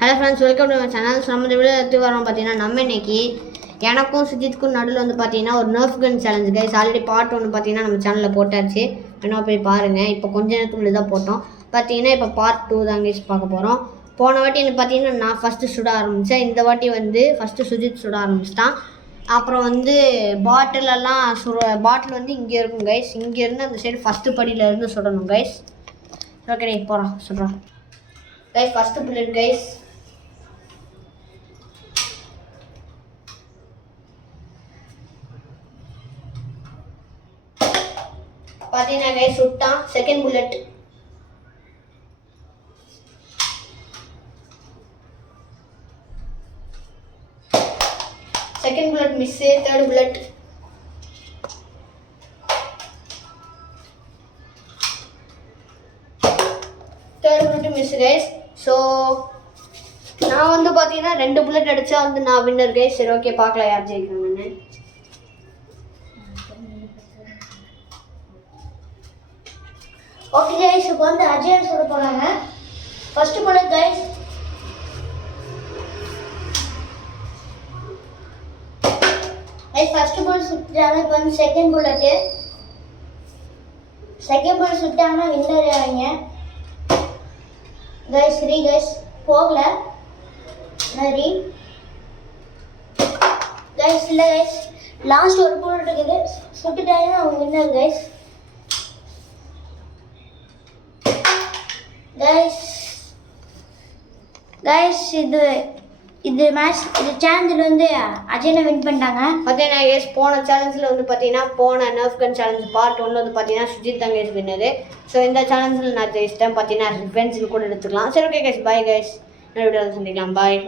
Hello friends, welcome to my channel. நம்ம இந்த video எடுத்து வரோம் பார்த்தீங்கன்னா, நம்ம இன்னைக்கு எனக்கும் சுஜித்துக்கும் நடுவில் வந்து பார்த்தீங்கன்னா ஒரு நர்ஃப் கன் சேலஞ்சு கைஸ். ஆல்ரெடி பார்ட் 1 பார்த்தீங்கன்னா நம்ம சேனலில் போட்டாச்சு, வேணா போய் பாருங்கள். இப்போ கொஞ்ச நேரத்துக்குள்ளே தான் போட்டோம் பார்த்தீங்கன்னா. இப்போ பார்ட் 2 தான் கைஸ் பார்க்க போகிறோம். போன வாட்டி எனக்கு பார்த்தீங்கன்னா நான் ஃபஸ்ட்டு சுட ஆரம்பித்தேன். இந்த வாட்டி வந்து ஃபஸ்ட்டு சுஜித் சுட ஆரம்பிச்சிட்டான். அப்புறம் வந்து பாட்டில் வந்து இங்கே இருக்கும் கைஸ். இங்கேருந்து அந்த சைடு ஃபஸ்ட்டு படியிலேருந்து சுடணும் கைஸ். ஓகே போகிறோம், சுடுறோம் கைஸ். First bullet guys. பார்த்தீங்கன்னா கைஸ் சுட்டான். Second bullet. Second bullet miss. Third bullet. Third bullet miss guys. So நான் வந்து பார்த்தீங்கன்னா 2 புல்லட் அடித்தா வந்து நான் வின்னர் கைஸ். சரி ஓகே, பார்க்கலாம் யார் ஜெயிக்கிறாங்கன்னு. ஓகே கைஸ், இப்போ வந்து அஜயன் சொல்ல போகிறாங்க. First bullet guys. First bullet சுட்டாங்க. இப்போ வந்து செகண்ட் புல்லட்டு. செகண்ட் புல்லட் சுட்டாங்கன்னா வின்னர் ஆவீங்க கைஸ். 3 கைஸ் போகல. சரி கைஸ், இல்லை கைஸ், லாஸ்ட் ஒரு புல்லட் இருக்குது. சுட்டுட்டாங்கன்னா அவங்க வின்னர் கைஸ். கைஸ் இது மேட்ச், இது சேலஞ்சில் வந்து அஜயனை வின் பண்ணிட்டாங்க. பார்த்தீங்கன்னா கேஸ் போன சேலஞ்சில் வந்து பார்த்தீங்கன்னா போன நர்ஃப் கன் சேலஞ்ச் பார்ட் 1 வந்து பார்த்தீங்கன்னா சுஜித் தான் கேஸ் வின்னரு. ஸோ இந்த சேலஞ்சில் நான் ஜெயிச்சிட்டேன். பார்த்தீங்கன்னா ரிவெஞ்சில் கூட எடுத்துக்கலாம். சரி ஓகே கேஸ், பாய் கேஸ். இன்னொரு வீடியோவில் சந்திக்கலாம். பாய்.